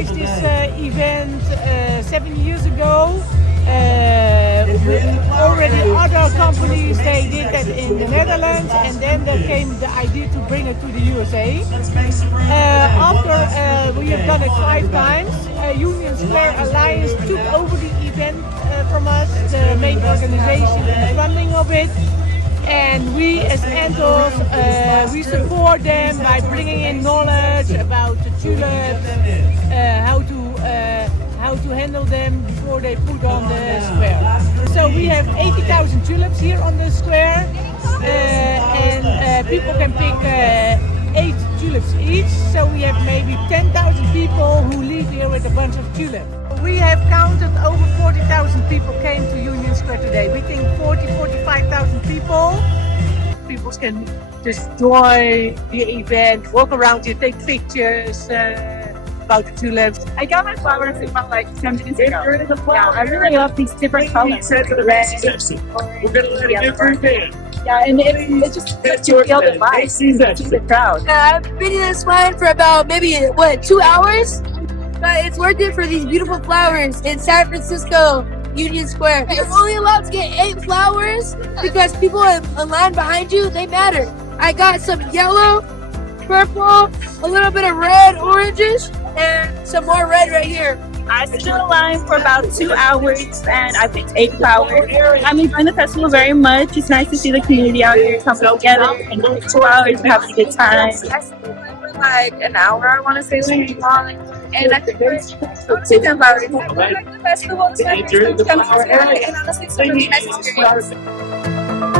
organized this event 7 years ago. Already other companies, they did that in the Netherlands, and then there came the idea to bring it to the USA. After we have done it 5 times, Union Square Alliance took over the event from us, the main organization and the funding of it. And we as Entos, we support them by bringing in knowledge about the tulips, how to handle them before they put on the square. So we have 80,000 tulips here on the square, and people can pick 8 tulips each. So we have maybe 10,000 people who leave here with a bunch of tulips. We have counted over 40,000 people came to Union Square today. We think 45,000 people. People can just enjoy the event, walk around here, take pictures about the tulips. I got my flowers about like 10 minutes ago. Yeah, I really love these different colors. Red, orange, yeah, and it's just good to feel the vibe, see the crowd. I've been in this line for about maybe 2 hours, but it's worth it for these beautiful flowers in San Francisco Union Square. You're only allowed to get 8 flowers because people in line behind you, they matter. I got some yellow, purple, a little bit of red, oranges, and some more red right here. I stood in line for about 2 hours and I picked 8 flowers. I'm enjoying the festival very much. It's nice to see the community out here coming together and 2 hours and having a good time. I stayed in line for like an hour, I want to say, something long. And I think there's 10 flowers. I really like the festival. It's fun to come together, and honestly, it's a really nice experience.